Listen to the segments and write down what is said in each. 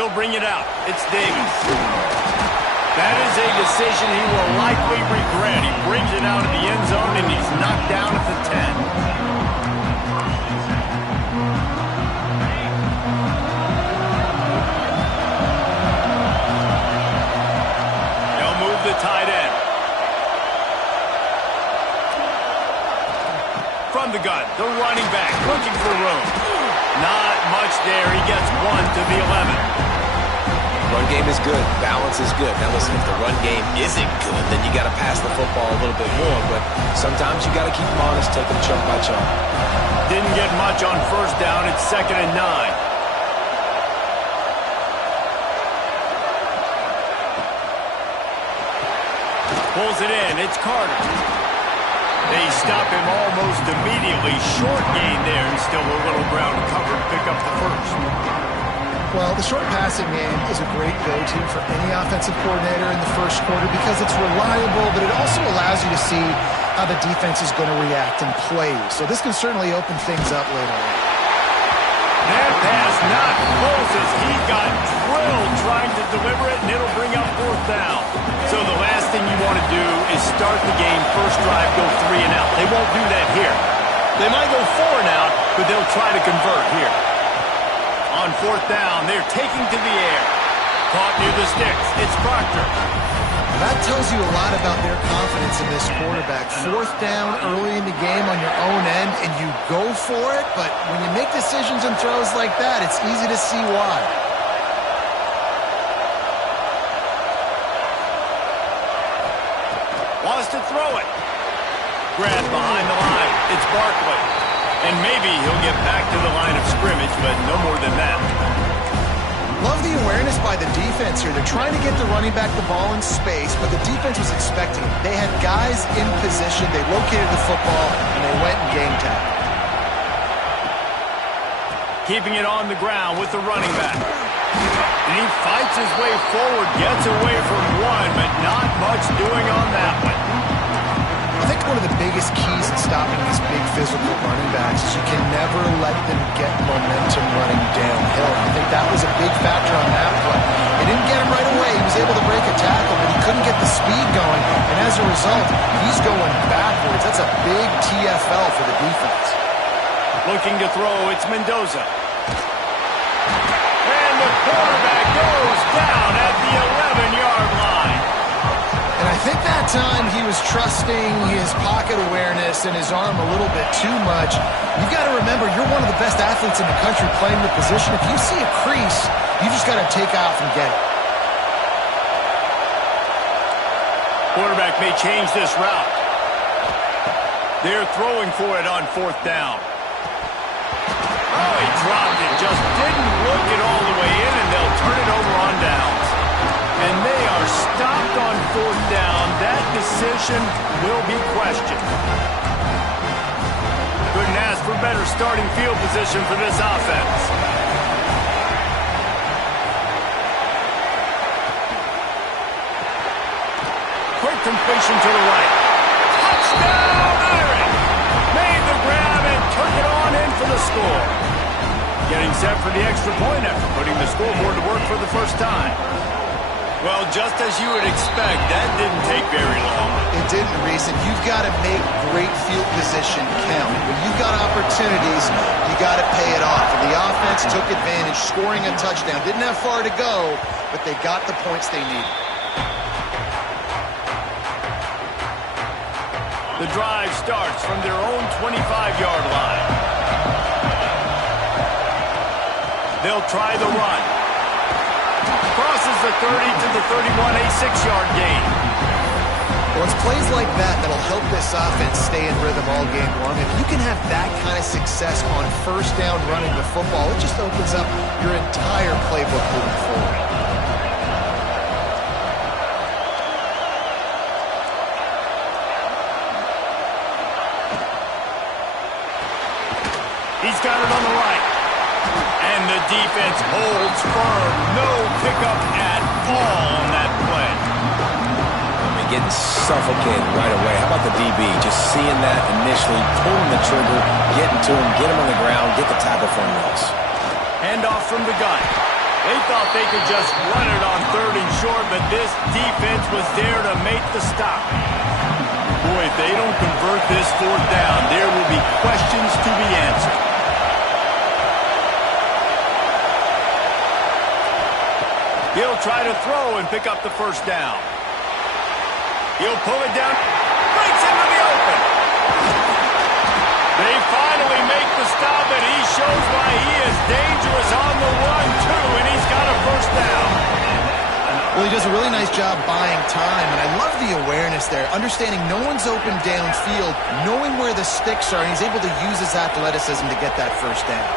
He'll bring it out. It's Davis. That is a decision he will likely regret. He brings it out of the end zone, and he's knocked down at the 10. They'll move the tight end. From the gun, the running back looking for room. Not much there. He gets one to the 11. Run game is good. Balance is good. Now listen, if the run game isn't good, then you got to pass the football a little bit more. But sometimes you got to keep them honest, take them chunk by chunk. Didn't get much on first down. It's 2nd and 9. Pulls it in. It's Carter. They stop him almost immediately. Short gain there, and still a little ground covered to pick up the first. Well, the short passing game is a great go-to for any offensive coordinator in the first quarter because it's reliable, but it also allows you to see how the defense is going to react and play. So this can certainly open things up later on. That pass not close as he got drilled trying to deliver it, and it'll bring up 4th down. So the last thing you want to do is start the game, first drive, go 3 and out. They won't do that here. They might go 4 and out, but they'll try to convert here. On 4th down, they're taking to the air. Caught near the sticks. It's Proctor. That tells you a lot about their confidence in this quarterback. 4th down early in the game on your own end, and you go for it, but when you make decisions and throws like that, it's easy to see why. Wants to throw it. Grab behind the line. It's Barkley. And maybe he'll get back to the line of scrimmage, but no more than that. Love the awareness by the defense here. They're trying to get the running back the ball in space, but the defense was expecting it. They had guys in position. They located the football, and they went and game tagged. Keeping it on the ground with the running back. And he fights his way forward, gets away from one, but not much doing on that one. I think one of the biggest keys in stopping these big physical running backs is you can never let them get momentum running downhill. I think that was a big factor on that play. They didn't get him right away. He was able to break a tackle, but he couldn't get the speed going. And as a result, he's going backwards. That's a big TFL for the defense. Looking to throw, it's Mendoza. And the quarterback goes down at the 11-yard line. And I think that time he was trusting his pocket awareness and his arm a little bit too much. You've got to remember, you're one of the best athletes in the country playing the position. If you see a crease, you just got to take off and get it. Quarterback may change this route. They're throwing for it on 4th down. Oh, he dropped it. Just didn't look it all the way in, and they'll turn it over on downs. And they are stopped on 4th down. That decision will be questioned. Couldn't ask for better starting field position for this offense. Quick completion to the right. Touchdown, Irish! Made the grab and took it on in for the score. Getting set for the extra point after putting the scoreboard to work for the first time. Well, just as you would expect, that didn't take very long. It didn't, Reese, and you've got to make great field position count. When you've got opportunities, you got to pay it off. And the offense took advantage, scoring a touchdown. Didn't have far to go, but they got the points they needed. The drive starts from their own 25-yard line. They'll try the run. Crosses the 30 to the 31, a 6-yard gain. Well, it's plays like that that'll help this offense stay in rhythm all game long. If you can have that kind of success on first down running the football, it just opens up your entire playbook moving forward. He's got it on the right. And the defense holds firm. No pickup at all on that play. Getting suffocated right away. How about the DB? Just seeing that initially, pulling the trigger, getting to him, get him on the ground, get the tackle for him loss. Handoff from the gun. They thought they could just run it on 3rd and short, but this defense was there to make the stop. Boy, if they don't convert this 4th down, there will be questions to be answered. He'll try to throw and pick up the 1st down. He'll pull it down, breaks into the open. They finally make the stop, and he shows why he is dangerous on the run, too, and he's got a 1st down. Well, he does a really nice job buying time, and I love the awareness there, understanding no one's open downfield, knowing where the sticks are, and he's able to use his athleticism to get that 1st down.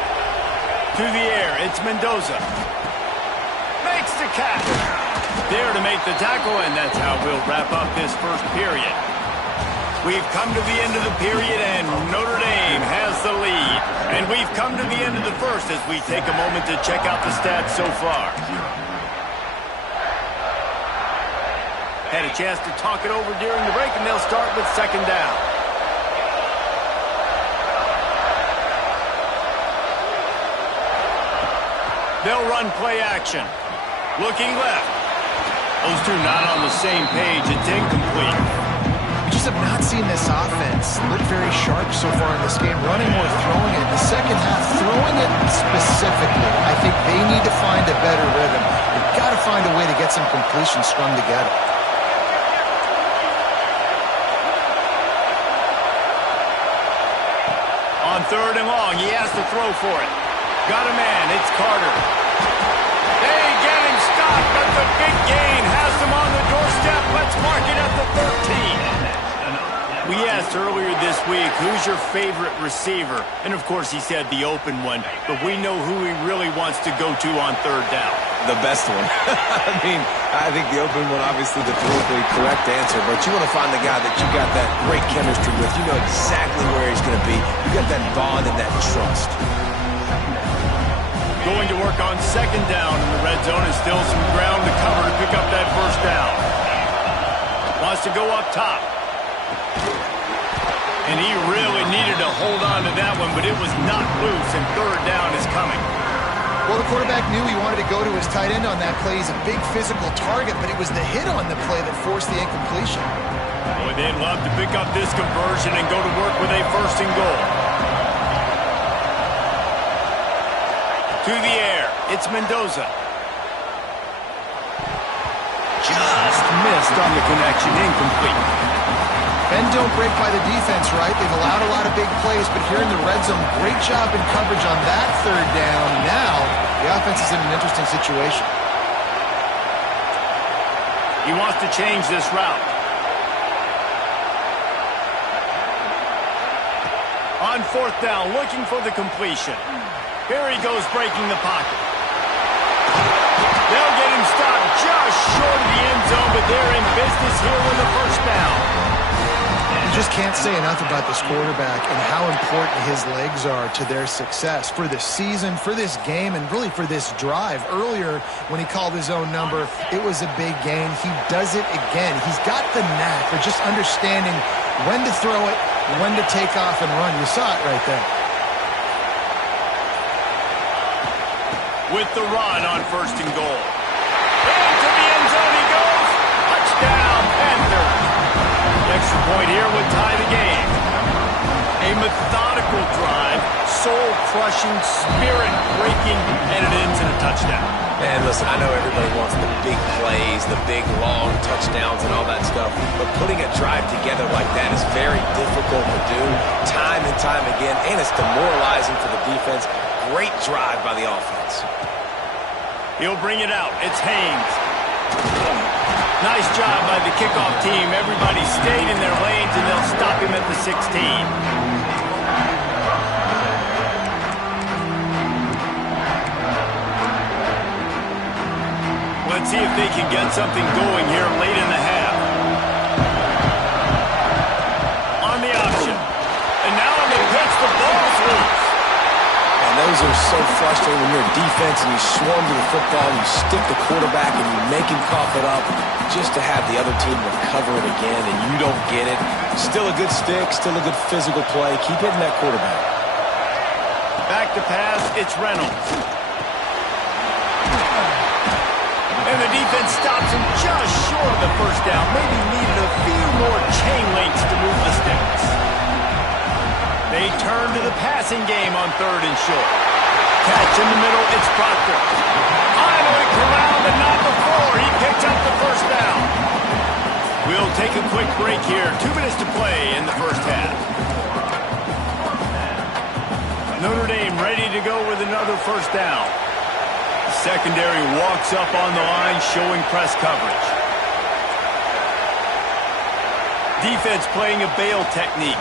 To the air, it's Mendoza. Makes the catch. There to make the tackle, and that's how we'll wrap up this 1st period. We've come to the end of the period, and Notre Dame has the lead. And we've come to the end of the 1st as we take a moment to check out the stats so far. Had a chance to talk it over during the break, and they'll start with 2nd down. They'll run play action. Looking left. Those two not on the same page. It's incomplete. We just have not seen this offense look very sharp so far in this game, running or throwing it. The 2nd half, throwing it specifically, I think they need to find a better rhythm. They've got to find a way to get some completions strung together. On 3rd and long, he has to throw for it. Got a man, it's Carter. They get him stopped, but the big gain has him on the doorstep. Let's mark it at the 13. We asked earlier this week, who's your favorite receiver? And, of course, he said the open one. But we know who he really wants to go to on 3rd down. The best one. I think the open one, obviously the politically correct answer, but you want to find the guy that you got that great chemistry with. You know exactly where he's going to be. You got that bond and that trust. Going to work on 2nd down in the red zone, and still some ground to cover to pick up that 1st down. Wants to go up top. And he really needed to hold on to that one, but it was not loose, and 3rd down is coming. Well, the quarterback knew he wanted to go to his tight end on that play. He's a big physical target, but it was the hit on the play that forced the incompletion. Boy, they'd love to pick up this conversion and go to work with a 1st and goal. To the air, it's Mendoza. Just missed on the connection, incomplete. Bend don't break by the defense, right? They've allowed a lot of big plays, but here in the red zone, great job in coverage on that 3rd down. Now, the offense is in an interesting situation. He wants to change this route. On 4th down, looking for the completion. Here he goes, breaking the pocket. They'll get him stopped just short of the end zone, but they're in business here with the 1st down. You just can't say enough about this quarterback and how important his legs are to their success for this season, for this game, and really for this drive. Earlier, when he called his own number, it was a big gain. He does it again. He's got the knack for just understanding when to throw it, when to take off and run. You saw it right there. With the run on 1st and goal. Into the end zone he goes. Touchdown, Panthers. The extra point here would tie the game. A methodical drive, soul-crushing, spirit-breaking, and it ends in a touchdown. Man, listen, I know everybody wants the big plays, the big, long touchdowns and all that stuff, but putting a drive together like that is very difficult to do time and time again, and it's demoralizing for the defense. Great drive by the offense. He'll bring it out. It's Haynes. Nice job by the kickoff team. Everybody stayed in their lanes, and they'll stop him at the 16. Let's see if they can get something going here late in the half. On the option. And now on the pitch, the ball's loose. And those are so frustrating when you're a defense and you swarm to the football, and you stick the quarterback and you make him cough it up just to have the other team recover it again, and you don't get it. Still a good stick, still a good physical play. Keep hitting that quarterback. Back to pass, it's Reynolds. defense stops him just short of the first down. Maybe needed a few more chain links to move the sticks. They turn to the passing game on 3rd and short. Catch in the middle, it's Proctor. Finally corralled, but not before. He picks up the first down. We'll take a quick break here. 2 minutes to play in the first half. Notre Dame ready to go with another first down. Secondary walks up on the line, showing press coverage. Defense playing a bail technique.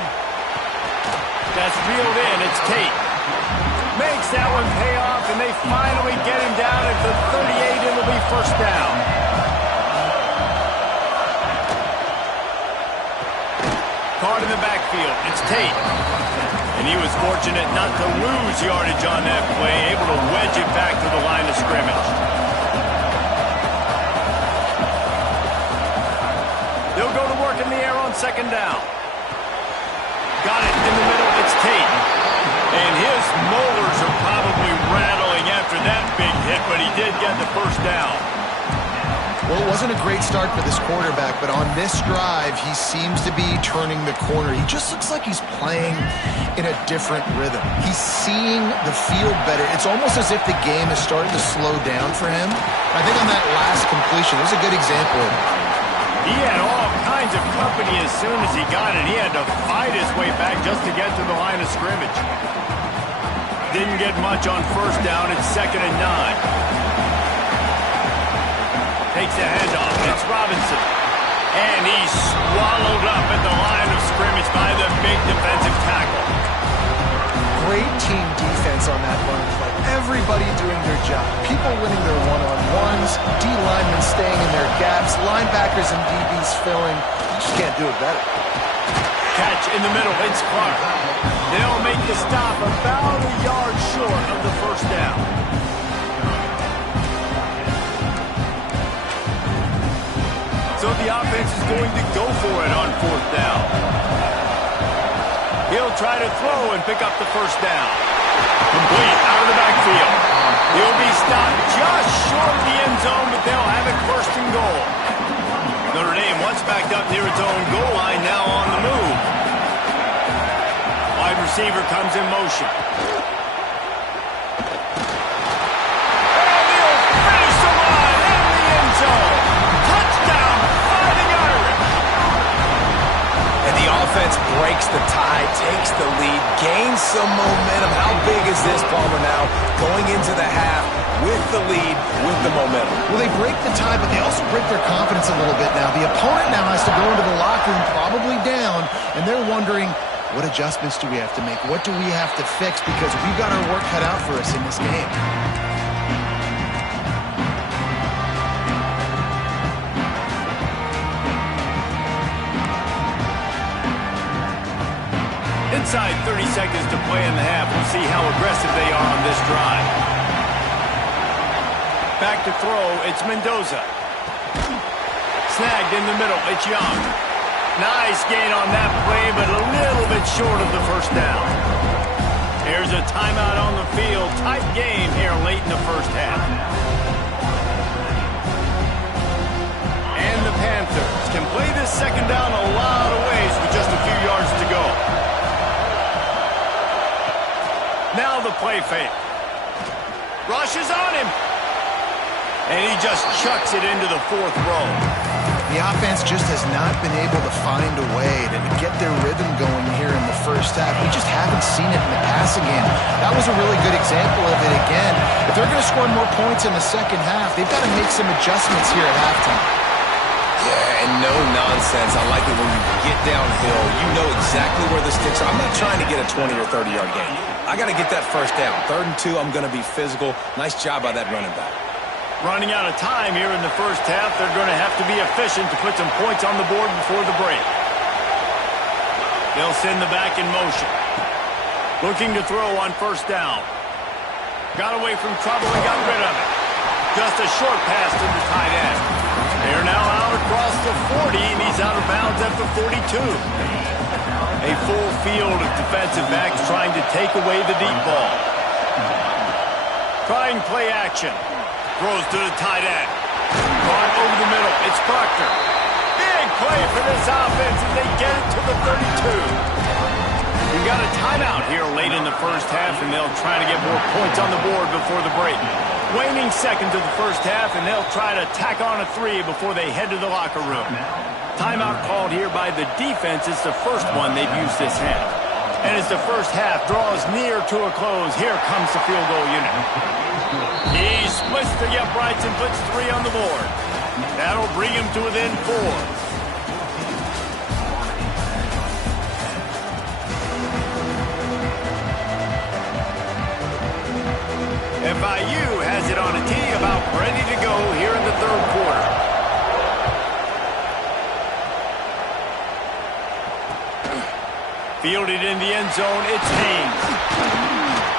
That's reeled in. It's Tate. Makes that one pay off, and they finally get him down at the 38. It'll be first down. Caught in the backfield. It's Tate. And he was fortunate not to lose yardage on that play, able to wedge it back to the line of scrimmage. They'll go to work in the air on 2nd down. Got it in the middle, it's Tate. And his molars are probably rattling after that big hit, but he did get the first down. Well, it wasn't a great start for this quarterback, but on this drive, he seems to be turning the corner. He just looks like he's playing in a different rhythm. He's seeing the field better. It's almost as if the game is starting to slow down for him. I think on that last completion, it was a good example. He had all kinds of company as soon as he got it. He had to fight his way back just to get to the line of scrimmage. Didn't get much on first down. It's 2nd and 9. Takes a handoff. It's Robinson. And he's swallowed up at the line of scrimmage by the big defensive tackle. Great team defense on that run play. Everybody doing their job. People winning their one-on-ones. D-linemen staying in their gaps. Linebackers and DBs filling. You just can't do it better. Catch in the middle. It's Clark. They'll make the stop about a yard short of the first down. So the offense is going to go for it on 4th down. He'll try to throw and pick up the first down. Complete out of the backfield. He'll be stopped just short of the end zone, but they'll have it 1st and goal. Notre Dame once backed up near its own goal line, now on the move. Wide receiver comes in motion. And he'll finish the line in the end zone. Touchdown, Fighting Irish. And the offense breaks the tie, takes the lead, gains some momentum. How big is this, Palmer, now? Going into the half with the lead, with the momentum. Well, they break the tie, but they also break their confidence a little bit now. The opponent now has to go into the locker room probably down, and they're wondering, what adjustments do we have to make? What do we have to fix? Because we've got our work cut out for us in this game. Inside 30 seconds to play in the half. We'll see how aggressive they are on this drive. Back to throw, it's Mendoza. Snagged in the middle, it's Young. Nice gain on that play, but a little bit short of the first down. Here's a timeout on the field. Tight game here late in the first half. And the Panthers can play this 2nd down a lot of ways with just a few yards to go. Now the play fake. Rushes on him. And he just chucks it into the 4th row. The offense just has not been able to find a way to get their rhythm going here in the first half. We just haven't seen it in the passing game. That was a really good example of it again. If they're going to score more points in the second half, they've got to make some adjustments here at halftime. Yeah, and no nonsense. I like it when you get downhill. You know exactly where the sticks are. I'm not trying to get a 20 or 30-yard gain. I got to get that first down. 3rd and 2, I'm going to be physical. Nice job by that running back. Running out of time here in the first half. They're going to have to be efficient to put some points on the board before the break. They'll send the back in motion. Looking to throw on 1st down. Got away from trouble and got rid of it. Just a short pass to the tight end. They're now out across the 40, and he's out of bounds at the 42. A full field of defensive backs trying to take away the deep ball. Trying play action. Throws to the tight end. Caught It's Proctor. Big play for this offense as they get it to the 32. We've got a timeout here late in the first half, and they'll try to get more points on the board before the break. Waning seconds of the first half, and they'll try to tack on a 3 before they head to the locker room. Timeout called here by the defense. It's the first one they've used this half. And as the first half draws near to a close, here comes the field goal unit. He splits the uprights and puts 3 on the board. That'll bring him to within 4. FIU has it on a tee, about ready to go here in the third quarter. Fielded in the end zone, it's Haynes.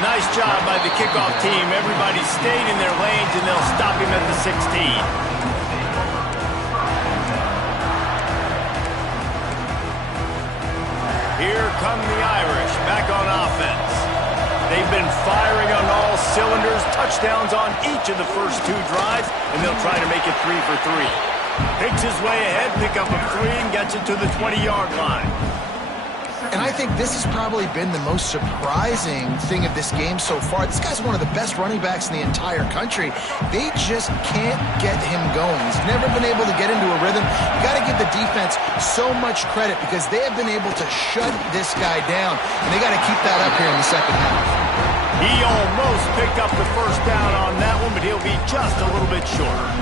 Nice job by the kickoff team. Everybody stayed in their lanes, and they'll stop him at the 16. Here come the Irish, back on offense. They've been firing on all cylinders, touchdowns on each of the first 2 drives, and they'll try to make it 3 for 3. Picks his way ahead, pick up a 3, and gets it to the 20-yard line. And I think this has probably been the most surprising thing of this game so far. This guy's one of the best running backs in the entire country. They just can't get him going. He's never been able to get into a rhythm. You got to give the defense so much credit because they have been able to shut this guy down, and they got to keep that up here in the second half. He almost picked up the first down on that one, but he'll be just a little bit shorter.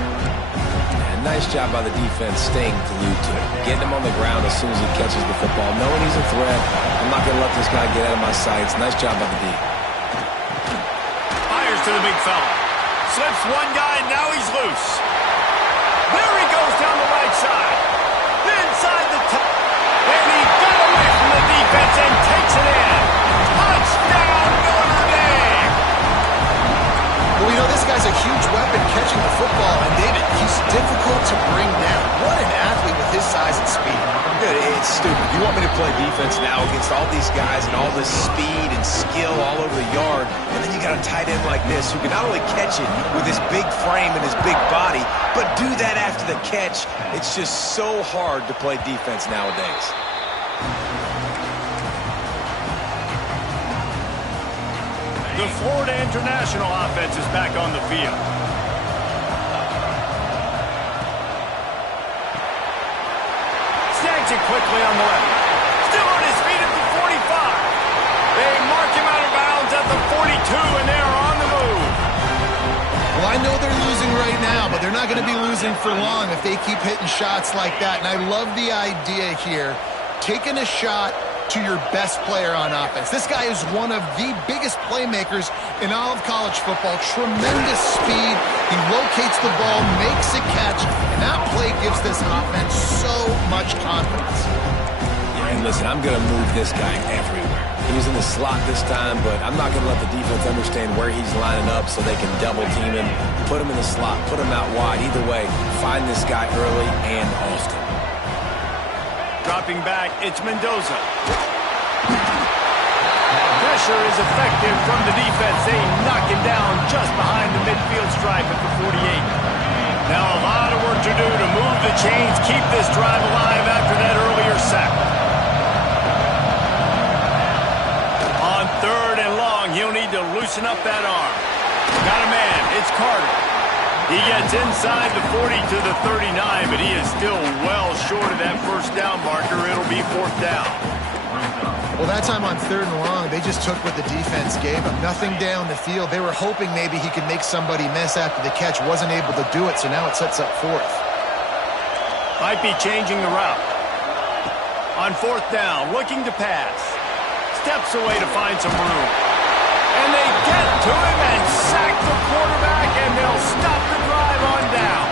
Nice job by the defense staying glued to it. Getting him on the ground as soon as he catches the football. Knowing he's a threat, I'm not going to let this guy get out of my sights. Nice job by the D. Fires to the big fella. Slips one guy, and now he's loose. There he goes down the right side. Inside the top. And he got away from the defense and takes it in. Touchdown, Notre Dame! Well, you know, this guy's a huge weapon catching the football, and David, he's difficult to bring down. What an athlete with his size and speed. Good. It's stupid. You want me to play defense now against all these guys and all this speed and skill all over the yard, and then you got a tight end like this who can not only catch it with his big frame and his big body, but do that after the catch. It's just so hard to play defense nowadays. The Florida International offense is back on the field. Snags it quickly on the left. Still on his feet at the 45. They mark him out of bounds at the 42, and they're on the move. Well, I know they're losing right now, but they're not going to be losing for long if they keep hitting shots like that. And I love the idea here, taking a shot to your best player on offense. This guy is one of the biggest playmakers in all of college football. Tremendous speed. He locates the ball, makes a catch, and that play gives this offense so much confidence. Yeah, and listen, I'm going to move this guy everywhere. He was in the slot this time, but I'm not going to let the defense understand where he's lining up so they can double team him, put him in the slot, put him out wide. Either way, find this guy early and often. Dropping back, it's Mendoza. Pressure is effective from the defense. They knock him down just behind the midfield stripe at the 48. Now a lot of work to do to move the chains, keep this drive alive after that earlier sack. On 3rd and long, he'll need to loosen up that arm. Got a man, it's Carter. He gets inside the 40 to the 39, but he is still well short of that first down marker. It'll be 4th down. Well, that time on 3rd and long, they just took what the defense gave him. Nothing down the field. They were hoping maybe he could make somebody miss after the catch. Wasn't able to do it, so now it sets up 4th. Might be changing the route. On 4th down, looking to pass. Steps away to find some room. And they get to him and sack the quarterback, and they'll stop the drive on down.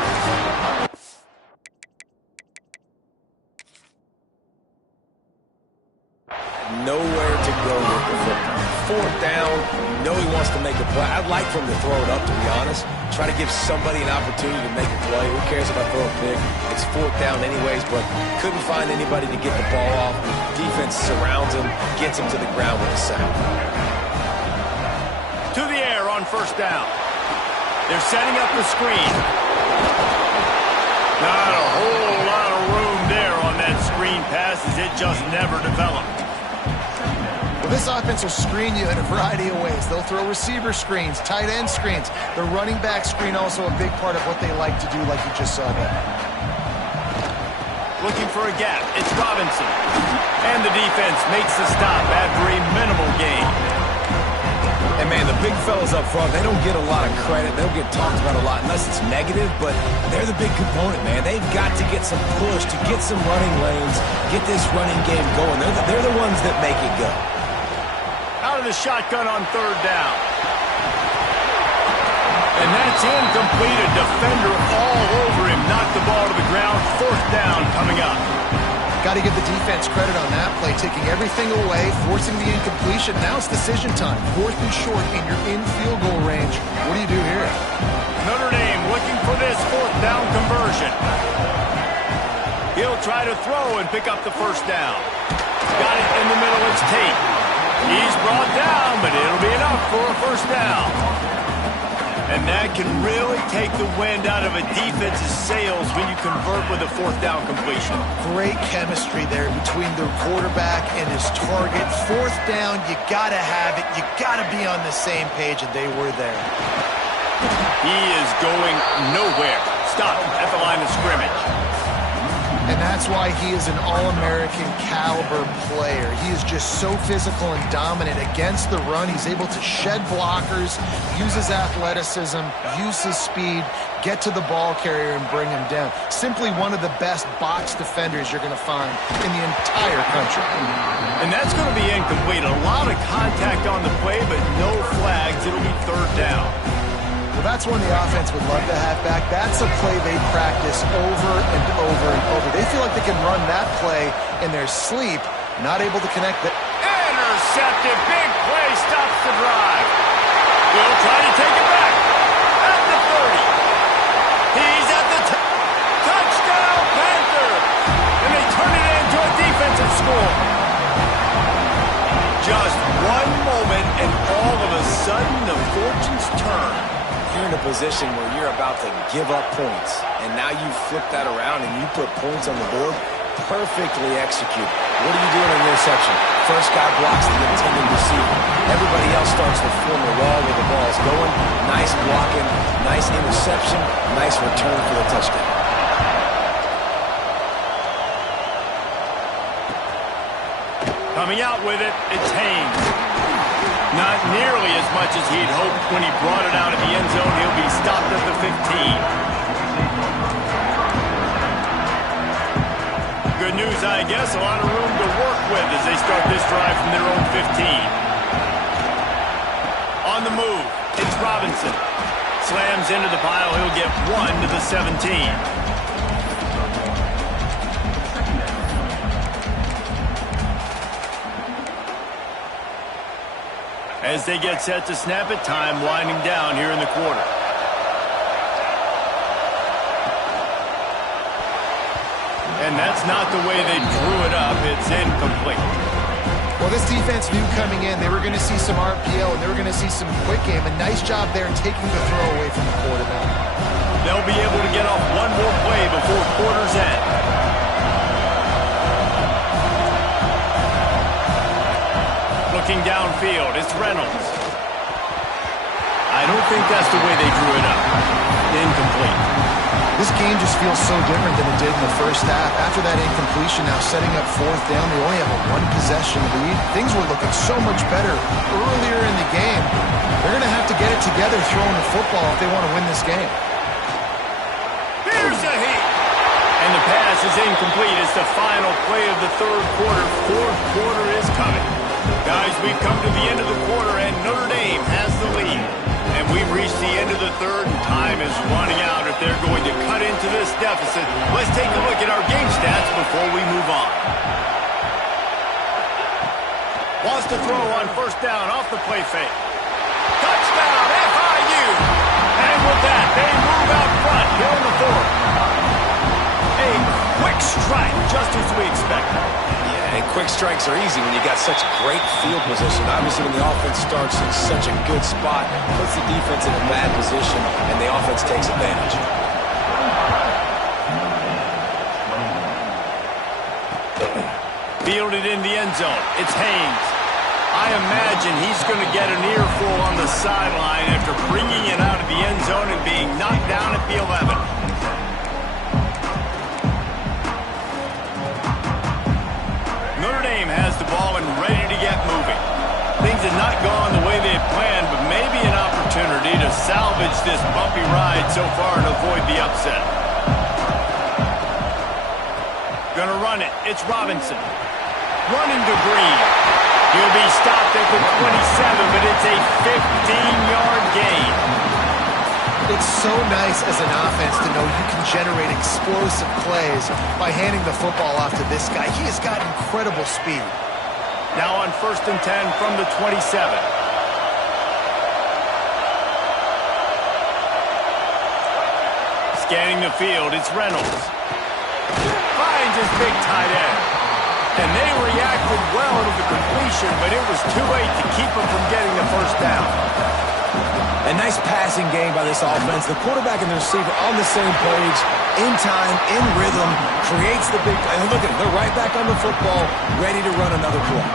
Nowhere to go with the football. 4th down, you know he wants to make a play. I'd like for him to throw it up, to be honest. Try to give somebody an opportunity to make a play. Who cares if I throw a pick? It's 4th down anyways, but couldn't find anybody to get the ball off. Defense surrounds him, gets him to the ground with a sack. To the air on 1st down. They're setting up the screen. Not a just never developed. Well, this offense will screen you in a variety of ways. They'll throw receiver screens, tight end screens. The running back screen also a big part of what they like to do, like you just saw there. Looking for a gap. It's Robinson. And the defense makes the stop after a minimal gain. And, man, the big fellas up front, they don't get a lot of credit. They don't get talked about a lot unless it's negative, but they're the big component, man. They've got to get some push, to get some running lanes, get this running game going. They're the ones that make it go. Out of the shotgun on third down. And that's incomplete. A defender all over him. Knocked the ball to the ground. Fourth down coming up. Got to give the defense credit on that play, taking everything away, forcing the incompletion. Now it's decision time. Fourth and short, and you're in field goal range. What do you do here? Notre Dame looking for this fourth down conversion. He'll try to throw and pick up the first down. Got it in the middle. It's Tate. He's brought down, but it'll be enough for a first down. And that can really take the wind out of a defense's sails when you convert with a fourth down completion. Great chemistry there between the quarterback and his target. Fourth down, you got to have it. You got to be on the same page, and they were there. He is going nowhere. Stop at the line of scrimmage. And that's why he is an All-American caliber player. He is just so physical and dominant against the run. He's able to shed blockers, use his athleticism, use his speed, get to the ball carrier and bring him down. Simply one of the best box defenders you're going to find in the entire country. And that's going to be incomplete. A lot of contact on the play, but no flags. It'll be third down. Well, that's one the offense would love to have back. That's a play they practice over and over and over. They feel like they can run that play in their sleep, not able to connect it. Intercepted. Big play stops the drive. Will try to take it back. At the 30. He's at the touchdown, Panther. And they turn it into a defensive score. Just one moment, and all of a sudden, the fortunes turn. You're in a position where you're about to give up points, and now you flip that around and you put points on the board. Perfectly executed. What are you doing in your section? First guy blocks the intended receiver. Everybody else starts to form a wall where the ball's going. Nice blocking, nice interception, nice return for the touchdown. Coming out with it, it's Haynes. Not nearly as much as he'd hoped when he brought it out of the end zone. He'll be stopped at the 15. Good news, I guess. A lot of room to work with as they start this drive from their own 15. On the move, it's Robinson. Slams into the pile. He'll get one to the 17. As they get set to snap it, time winding down here in the quarter. And that's not the way they drew it up. It's incomplete. Well, this defense knew coming in they were going to see some RPO and they were going to see some quick game. A nice job there in taking the throw away from the quarterback. They'll be able to get off one more play before quarter's end. Looking downfield, it's Reynolds. I don't think that's the way they drew it up. Incomplete. This game just feels so different than it did in the first half. After that incompletion, now setting up fourth down, they only have a one-possession lead. Things were looking so much better earlier in the game. They're going to have to get it together throwing the football if they want to win this game. Here's a hit. And the pass is incomplete. It's the final play of the third quarter. Fourth quarter is coming. Guys, we've come to the end of the quarter, and Notre Dame has the lead. And we've reached the end of the third, and time is running out if they're going to cut into this deficit. Let's take a look at our game stats before we move on. Wants to throw on first down off the play fake. Touchdown, FIU! And with that, they move out front here in the fourth. A quick strike, just as we expected. And quick strikes are easy when you got such great field position. Obviously, when the offense starts in such a good spot, puts the defense in a bad position, and the offense takes advantage. fielded in the end zone. It's Haynes. I imagine he's going to get an earful on the sideline after bringing it out of the end zone and being knocked down at the 11. Notre Dame has the ball and ready to get moving. Things have not gone the way they had planned, but maybe an opportunity to salvage this bumpy ride so far and avoid the upset. Gonna run it. It's Robinson. Running to Green. He'll be stopped at the 27, but it's a 15-yard gain. It's so nice as an offense to know you can generate explosive plays by handing the football off to this guy. He has got incredible speed. Now on 1st and 10 from the 27. Scanning the field, it's Reynolds. Finds his big tight end. And they reacted well to the completion, but it was too late to keep them from getting the first down. A nice passing game by this offense. The quarterback and the receiver on the same page, in time, in rhythm, creates the big play. And look at them, they're right back on the football, ready to run another play.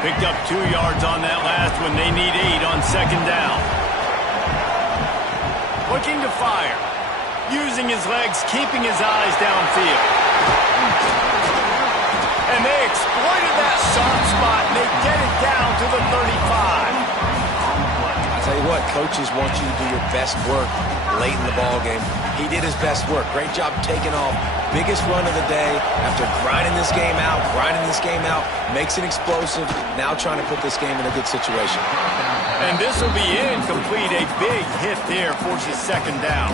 Picked up 2 yards on that last one. They need 8 on 2nd down. Looking to fire. Using his legs, keeping his eyes downfield. And they exploited that soft spot, and they get it down to the 35. I'll tell you what, coaches want you to do your best work late in the ball game. He did his best work. Great job taking off. Biggest run of the day after grinding this game out, makes it explosive, now trying to put this game in a good situation. And this will be incomplete. A big hit there forces 2nd down.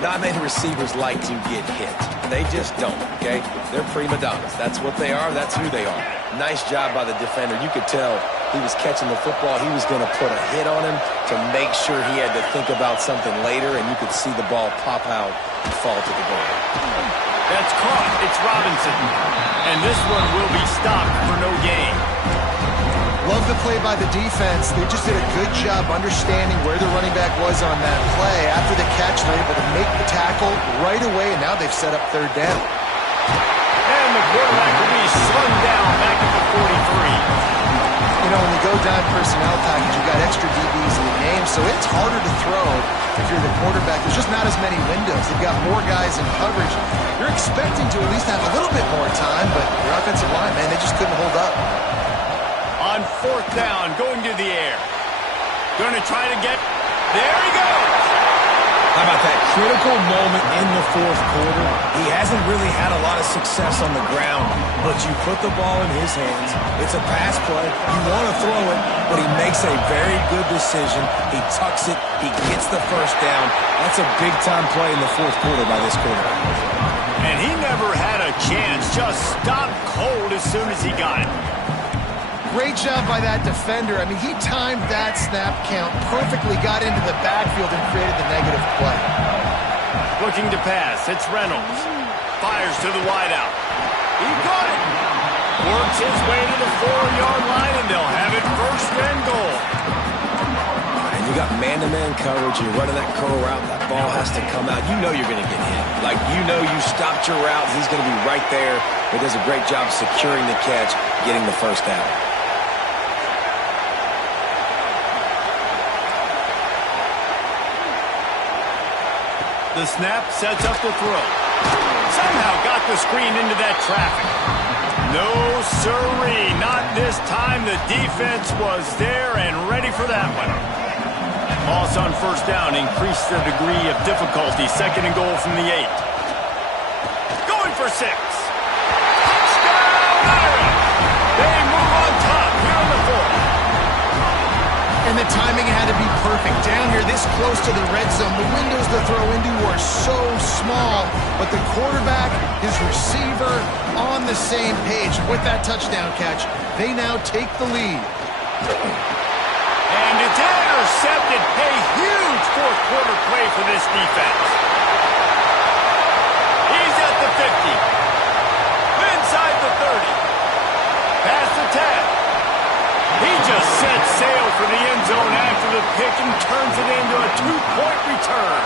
Not many receivers like to get hit. They just don't, okay? They're prima donnas. That's what they are. That's who they are. Nice job by the defender. You could tell he was catching the football. He was going to put a hit on him to make sure he had to think about something later, and you could see the ball pop out and fall to the ground. That's caught. It's Robinson. And this one will be stopped for no gain. Love the play by the defense. They just did a good job understanding where the running back was on that play. After the catch, they're able to make the tackle right away, and now they've set up 3rd down. And the quarterback will be slung down back at the 43. You know, when you go down personnel package, you've got extra DBs in the game, so it's harder to throw if you're the quarterback. There's just not as many windows. They've got more guys in coverage. You're expecting to at least have a little bit more time, but your offensive line, man, they just couldn't hold up. On 4th down, going to the air. Going to try to get... There he goes! How about that critical moment in the 4th quarter? He hasn't really had a lot of success on the ground, but you put the ball in his hands. It's a pass play. You want to throw it, but he makes a very good decision. He tucks it. He gets the first down. That's a big-time play in the 4th quarter by this quarterback. And he never had a chance. Just stopped cold as soon as he got it. Great job by that defender. I mean, he timed that snap count perfectly, got into the backfield, and created the negative play. Looking to pass. It's Reynolds. Fires to the wideout. He got it. Works his way to the 4-yard line, and they'll have it 1st and goal. And you got man-to-man coverage. You're running that curl route. That ball has to come out. You know you're going to get hit. Like, you know you stopped your route. He's going to be right there. He does a great job securing the catch, getting the first down. The snap sets up the throw. Somehow got the screen into that traffic. No siree, not this time. The defense was there and ready for that one. Loss on 1st down increased the degree of difficulty. 2nd and goal from the 8. Going for 6. Touchdown, Irish! They move on top here in the 4th. And the timing had to be perfect. Down here this close to the red zone, the windows to throw into are so small, but the quarterback, his receiver, on the same page. With that touchdown catch, they now take the lead. And it's intercepted. A huge 4th quarter play for this defense. He's at the 50. Inside the 30. Past the 10. He just set sail for the end zone after the pick and turns it into a 2-point return.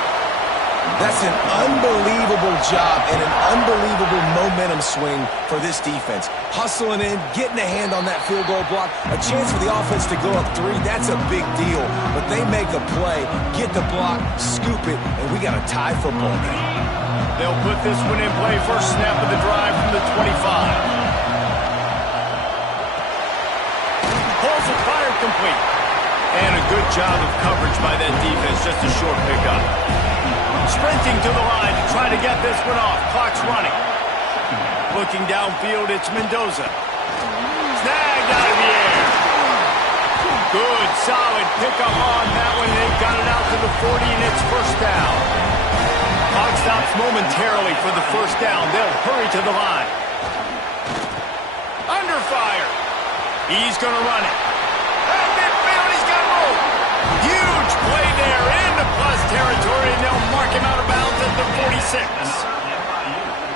That's an unbelievable job and an unbelievable momentum swing for this defense. Hustling in, getting a hand on that field goal block, a chance for the offense to go up 3, that's a big deal. But they make the play, get the block, scoop it, and we got a tie football game. They'll put this one in play. First snap of the drive from the 25. Pulls it, fired complete. And a good job of coverage by that defense, just a short pickup. Sprinting to the line to try to get this one off. Clock's running. Looking downfield, it's Mendoza. Snagged out of the air. Good, solid pickup on that one. They got it out to the 40, and it's first down. Clock stops momentarily for the first down. They'll hurry to the line. Under fire. He's going to run it. At midfield, he's got room. Huge play there into plus territory, and they'll mark him out of bounds at the 46.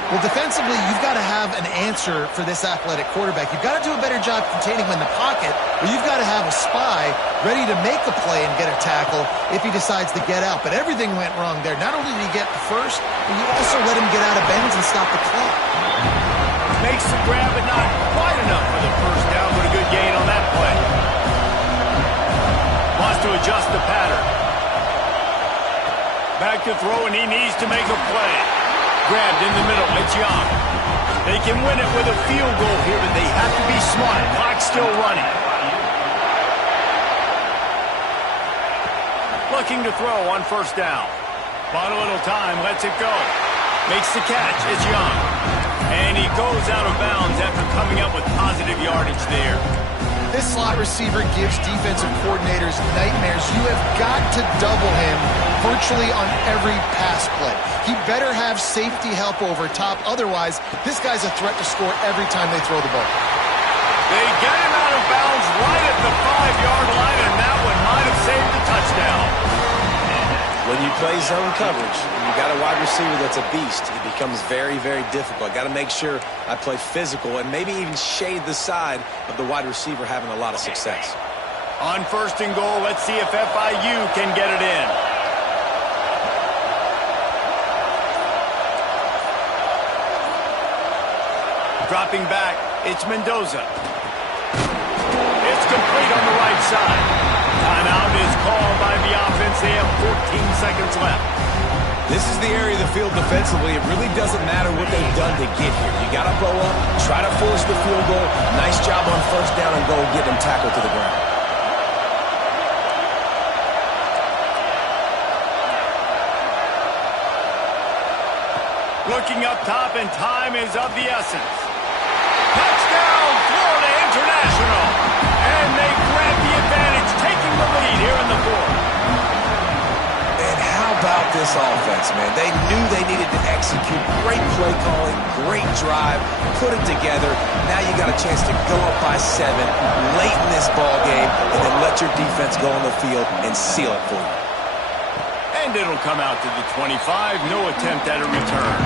Well, defensively, you've got to have an answer for this athletic quarterback. You've got to do a better job containing him in the pocket, or you've got to have a spy ready to make the play and get a tackle if he decides to get out. But everything went wrong there. Not only did he get the first, but you also let him get out of bounds and stop the clock. Makes the grab, but not quite enough for the first down, but a good gain on that play. Wants to adjust the pattern. Back to throw, and he needs to make a play. Grabbed in the middle, it's Young. They can win it with a field goal here, but they have to be smart. Clock's still running. Looking to throw on first down. Bought a little time, lets it go. Makes the catch, it's Young. And he goes out of bounds after coming up with positive yardage there. This slot receiver gives defensive coordinators nightmares. You have got to double him virtually on every pass play. He better have safety help over top. Otherwise, this guy's a threat to score every time they throw the ball. They get him out of bounds right at the 5-yard line, and that one might have saved the touchdown. When you play zone coverage, and you got a wide receiver that's a beast, it becomes very, very difficult. I got to make sure I play physical and maybe even shade the side of the wide receiver having a lot of success. On first and goal, let's see if FIU can get it in. Dropping back, it's Mendoza. It's complete on the right side. Timeout is called by the offense. They have 14 seconds left. This is the area of the field defensively. It really doesn't matter what they've done to get here. You got to bow up, try to force the field goal. Nice job on first down and go and get them tackled to the ground. Looking up top, and time is of the essence. Touchdown, Florida International. And they grab the advantage, taking the lead here in the fourth. And how about this offense, man? They knew they needed to execute. Great play calling, great drive, put it together. Now you got a chance to go up by 7 late in this ball game and then let your defense go on the field and seal it for you. And it'll come out to the 25. No attempt at a return.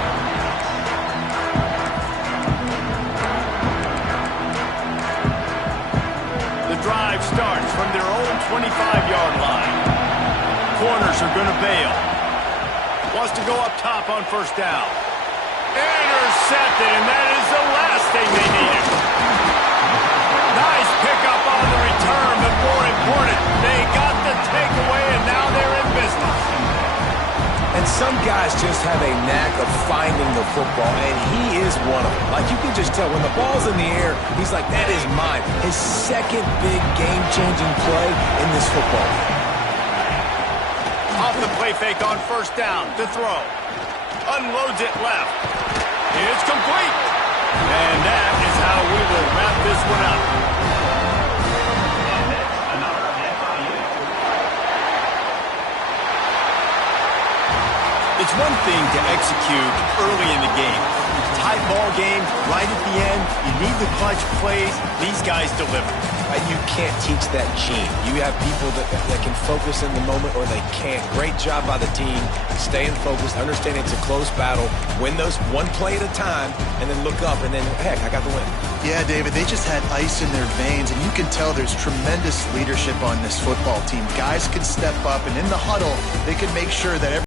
The drive starts from their own 25-yard line. Corners are going to bail. Wants to go up top on first down. Intercepted, and that is the last thing they needed. Nice pickup on the return, but more important, they got the takeaway, and now they're in business. And some guys just have a knack of finding the football, and he is one of them. Like, you can just tell when the ball's in the air, he's like, that is mine. His second big game-changing play in this football game. Off the play fake on first down to throw. Unloads it left. It's complete. And that is how we will wrap this one up. It's one thing to execute early in the game. Tight ball game, right at the end, you need the clutch plays. These guys deliver. You can't teach that gene. You have people that can focus in the moment or they can't. Great job by the team, staying focused, understanding it's a close battle, win those one play at a time, and then look up and then, heck, I got the win. Yeah, David, they just had ice in their veins, and you can tell there's tremendous leadership on this football team. Guys can step up, and in the huddle, they can make sure that